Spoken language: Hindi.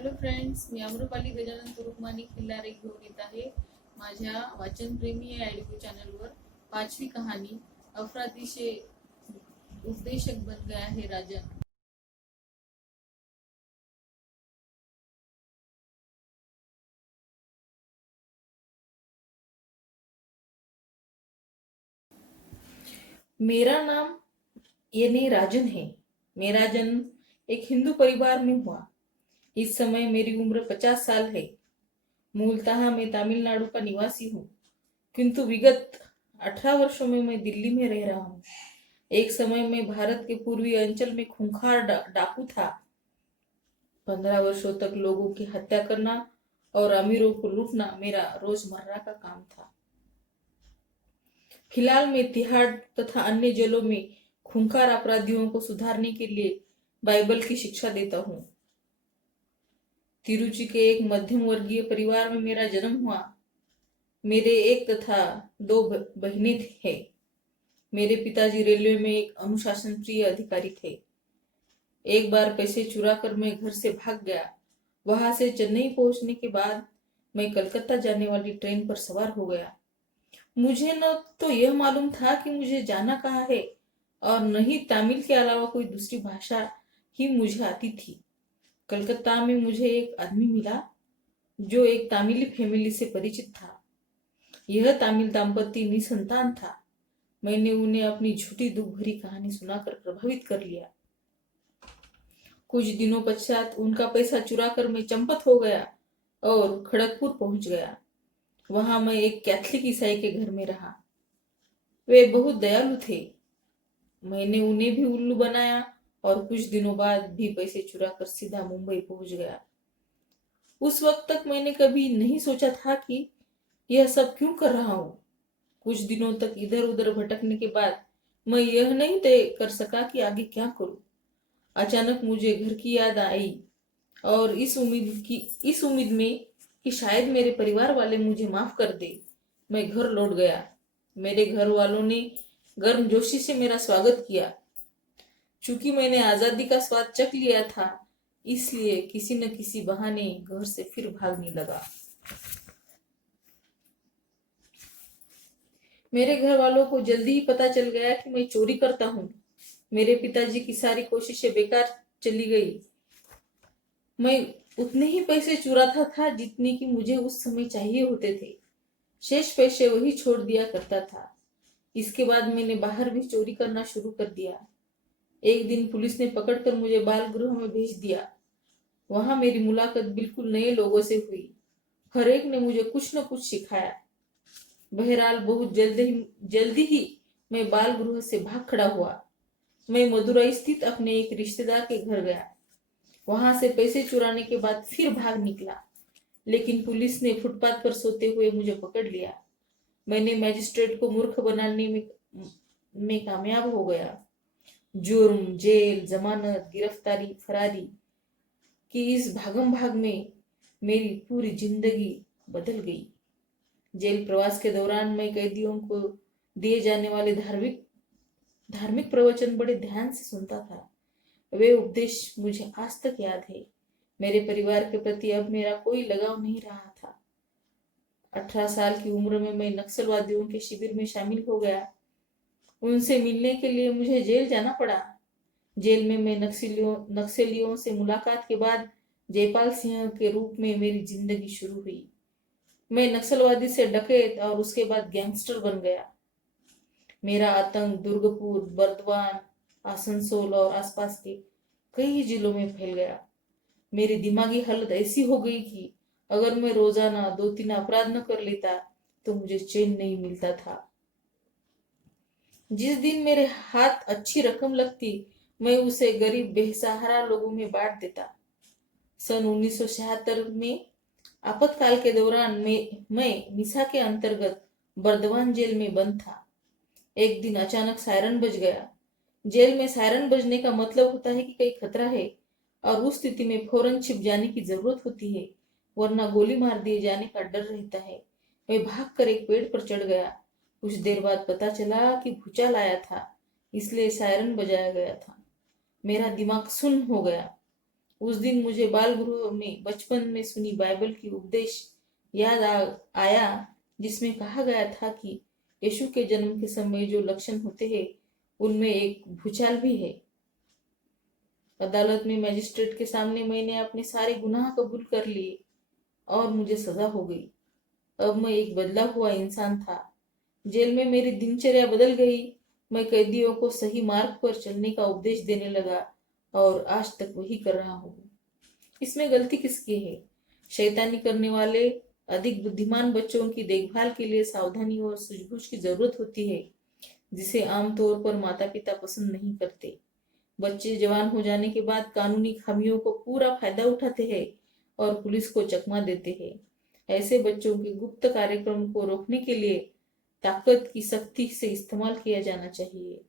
हॅलो फ्रेंड्स, मी अमृपाली गजानन तुरुकमानी खिल्लारे घेऊन येत आहे. माझ्या वाचनप्रेमी या ॲडिओ चॅनलवर 5वी कहाणी अफराती उपदेशक बन गया है राजन. मेरा नाम यानी राजन है. मेरा जन्म एक हिंदू परिवार में हुआ. इस समय मेरी उम्र 50 साल है. मूलतः मैं तमिलनाडु का निवासी हूँ, किंतु विगत 18 वर्षों में मैं दिल्ली में रह रहा हूँ. एक समय में भारत के पूर्वी अंचल में खूंखार डाकू था. 15 वर्षों तक लोगों की हत्या करना और अमीरों को लूटना मेरा रोजमर्रा का काम था. फिलहाल मैं तिहाड़ तथा अन्य जेलों में खूंखार अपराधियों को सुधारने के लिए बाइबल की शिक्षा देता हूँ. तिरुचि के एक मध्यम वर्गीय परिवार में मेरा जन्म हुआ. मेरे एक तथा 2 बहनें हैं. मेरे पिताजी रेलवे में एक अनुशासन प्रिय अधिकारी थे. एक बार पैसे चुरा कर मैं घर से भाग गया. वहां से चेन्नई पहुंचने के बाद मैं कलकत्ता जाने वाली ट्रेन पर सवार हो गया. मुझे न तो यह मालूम था कि मुझे जाना कहाँ है और न ही तमिल के अलावा कोई दूसरी भाषा ही मुझे आती थी. कलकत्ता में मुझे एक आदमी मिला जो एक तमिली फैमिली से परिचित था. यह तमिल दंपति निसंतान था. मैंने उन्हें अपनी झूठी दुख भरी कहानी सुनाकर प्रभावित कर लिया. कुछ दिनों पश्चात उनका पैसा चुराकर मैं चंपत हो गया और खड़गपुर पहुंच गया. वहां मैं एक कैथलिक ईसाई के घर में रहा. वे बहुत दयालु थे. मैंने उन्हें भी उल्लू बनाया और कुछ दिनों बाद भी पैसे चुराकर सीधा मुंबई पहुंच गया. उस वक्त तक मैंने कभी नहीं सोचा था कि यह सब क्यों कर रहा हूं. कुछ दिनों तक इधर उधर भटकने के बाद मैं यह नहीं तय कर सका कि आगे क्या करूं. अचानक मुझे घर की याद आई और इस उम्मीद में कि शायद मेरे परिवार वाले मुझे माफ कर दे, मैं घर लौट गया. मेरे घर वालों ने गर्मजोशी से मेरा स्वागत किया. चूंकि मैंने आजादी का स्वाद चख लिया था, इसलिए किसी न किसी बहाने घर से फिर भागने लगा. मेरे घर वालों को जल्दी ही पता चल गया कि मैं चोरी करता हूँ. मेरे पिताजी की सारी कोशिशें बेकार चली गई. मैं उतने ही पैसे चुराता था जितने कि मुझे उस समय चाहिए होते थे. शेष पैसे वही छोड़ दिया करता था. इसके बाद मैंने बाहर भी चोरी करना शुरू कर दिया. एक दिन पुलिस ने पकड़कर मुझे बाल गृह में भेज दिया. वहां मेरी मुलाकात बिल्कुल नए लोगों से हुई. हर एक ने मुझे कुछ न कुछ सिखाया. बहरहाल बहुत जल्दी ही मैं बाल गृह से भाग खड़ा हुआ. मैं मदुरई स्थित अपने एक रिश्तेदार के घर गया. वहां से पैसे चुराने के बाद फिर भाग निकला, लेकिन पुलिस ने फुटपाथ पर सोते हुए मुझे पकड़ लिया. मैंने मजिस्ट्रेट को मूर्ख बनाने में कामयाब हो गया. जुर्म, जेल, जमानत, गिरफ्तारी, फरारी की इस भागम भाग में मेरी पूरी जिंदगी बदल गई. जेल प्रवास के दौरान मैं कैदियों को दिए जाने वाले धार्मिक प्रवचन बड़े ध्यान से सुनता था. वे उपदेश मुझे आज तक याद है. मेरे परिवार के प्रति अब मेरा कोई लगाव नहीं रहा था. 18 साल की उम्र में मैं नक्सलवादियों के शिविर में शामिल हो गया. उनसे मिलने के लिए मुझे जेल जाना पड़ा. जेल में मैं नक्सलियों से मुलाकात के बाद जयपाल सिंह के रूप में मेरी जिंदगी शुरू हुई. मैं नक्सलवादी से डकैत और उसके बाद गैंगस्टर बन गया. मेरा आतंक दुर्गपुर, बर्दवान, आसनसोल और आसपास के कई जिलों में फैल गया. मेरी दिमागी हालत ऐसी हो गई कि अगर मैं रोजाना 2-3 अपराध न कर लेता तो मुझे चैन नहीं मिलता था. जिस दिन मेरे हाथ अच्छी रकम लगती, मैं उसे गरीब बेसहारा लोगों में बांट देता. सन 1976 में आपातकाल के दौरान मैं मिसा के अंतर्गत बर्दवान जेल में बंद था. एक दिन अचानक सायरन बज गया. जेल में सायरन बजने का मतलब होता है कि कहीं खतरा है और उस स्थिति में फौरन छिप जाने की जरूरत होती है, वरना गोली मार दिए जाने का डर रहता है. मैं भागकर एक पेड़ पर चढ़ गया. कुछ देर बाद पता चला कि भूचाल आया था, इसलिए सायरन बजाया गया था. मेरा दिमाग सुन्न हो गया. उस दिन मुझे बाल गृह में बचपन में सुनी बाइबल की उपदेश याद आया, जिसमें कहा गया था कि यीशु के जन्म के समय जो लक्षण होते हैं उनमें एक भूचाल भी है। अदालत में मजिस्ट्रेट के सामने मैंने अपने सारे गुनाह कबूल कर लिए और मुझे सजा हो गई। अब मैं एक बदला हुआ इंसान था। जेल में मेरी दिनचर्या बदल गई। मैं कैदियों को सही मार्ग पर चलने का उपदेश देने लगा और आज तक वही कर रहा हूँ। इसमें गलती किसकी है? शैतानी करने वाले अधिक बुद्धिमान बच्चों की देखभाल के लिए सावधानी और सूझबूझ की जरूरत होती है, जिसे आमतौर पर माता पिता पसंद नहीं करते। बच्चे जवान हो जाने के बाद कानूनी खामियों को पूरा फायदा उठाते हैं और पुलिस को चकमा देते हैं। ऐसे बच्चों के गुप्त कार्यक्रम को रोकने के लिए ताकत की सख्ती से इस्तेमाल किया जाना चाहिए।